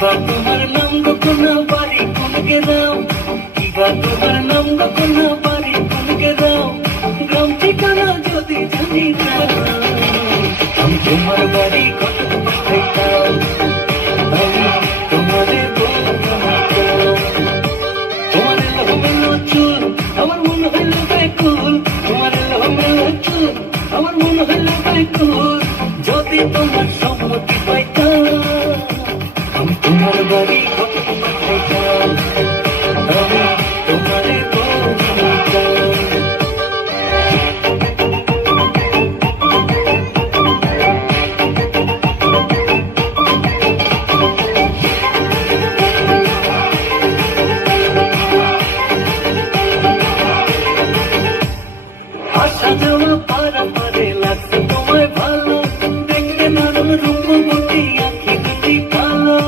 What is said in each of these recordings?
কিবা তোমার নাম গো কোনা বাড়ি কোন গ্রাম, কিবা তোমার নাম গো কোনা বাড়ি কোন গ্রাম, গ্রাম ঠিকানা যদি জানি না আমি তোমার বাড়ি কত পাঠাইতাম, আমি তোমারে তোমার এলোমেলো চুল আমার মন হইল ব্যাকুল, তোমার এলোমেলো চুল আমার মন হইল ব্যাকুল, যদি তোমার সম্মতি পাইতাম আমি তোমার বাড়ি কত পাঠাইতাম, আমি তোমারে বলতাম। আসা যাওয়া পারাপারে লাগছে তোমায় ভালো, দেখতে নারুন রূপবতী আঁখি দুটি কালো,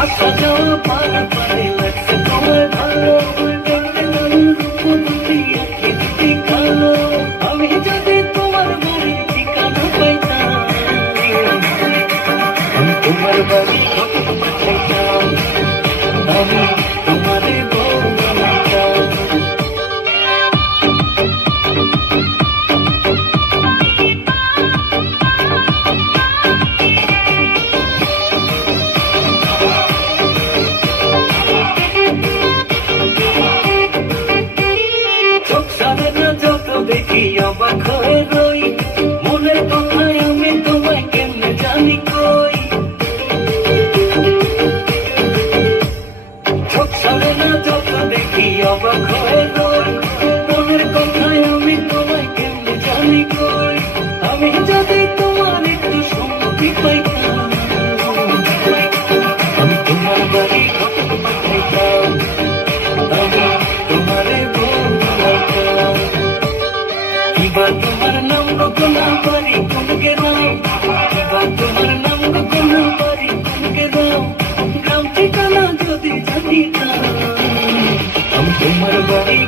আসা যাওয়া পারাপারে লাগছে তোমায় ভালো, দেখতে নারুন রূপবতী আঁখি দুটি কালো, আমি যদি তোমার বাড়ির ঠিকানা পাইতাম আমি তোমার বাড়ি কত পাঠাইতাম, আমি তোমারে দেখি অবাক হয়ে রই, মনের কথায় আমি তোমায় কেমনে জানি কই, চোখ সরে না যত দেখি অবাক হয়ে রই, মনের কথায় আমি তোমায় কেমনে জানি কই, আমি যদি তোমার একটু সম্মতি পাইতাম আমি তোমার বাড়ি কত পাঠাইতাম, আমি তোমারে বলতাম। কিবা তোমার নাম গো কোনা বাড়ি কোন গ্রাম, কিবা তোমার নাম গো কোনা বাড়ি কোন গ্রাম, গ্রাম ঠিকানা যদি জানিতাম আমি তোমার বাড়ি